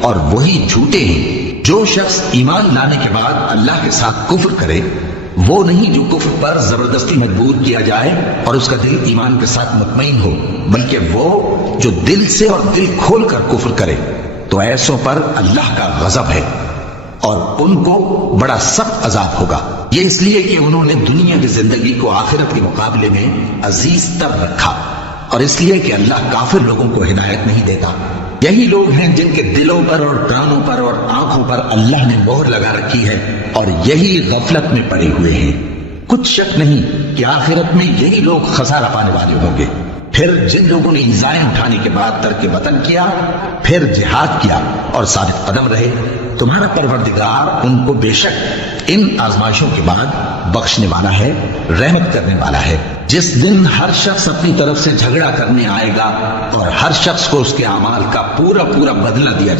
اور وہی جھوٹے ہیں۔ جو شخص ایمان لانے کے بعد اللہ کے ساتھ کفر کرے وہ نہیں جو کفر پر زبردستی مجبور کیا جائے اور اس کا دل ایمان کے ساتھ مطمئن ہو، بلکہ وہ جو دل سے اور دل کھول کر کفر کرے، تو ایسوں پر اللہ کا غضب ہے اور ان کو بڑا سخت عذاب ہوگا۔ یہ اس لیے کہ انہوں نے دنیا کی زندگی کو آخرت کے مقابلے میں عزیز تر رکھا، اور اس لیے کہ اللہ کافر لوگوں کو ہدایت نہیں دیتا۔ یہی لوگ ہیں جن کے دلوں پر اور کانوں پر اور آنکھوں پر اللہ نے مہر لگا رکھی ہے، اور یہی غفلت میں پڑے ہوئے ہیں۔ کچھ شک نہیں کہ آخرت میں یہی لوگ خسارہ پانے والے ہوں گے۔ پھر جن لوگوں نے ایذائیں اٹھانے کے بعد ترک وطن کیا، پھر جہاد کیا اور ثابت قدم رہے، تمہارا پروردگار ان کو بے شک ان آزمائشوں کے بعد بخشنے والا ہے، رحمت کرنے والا ہے۔ جس دن ہر شخص اپنی طرف سے جھگڑا کرنے آئے گا اور ہر شخص کو اس کے اعمال کا پورا بدلہ دیا جائے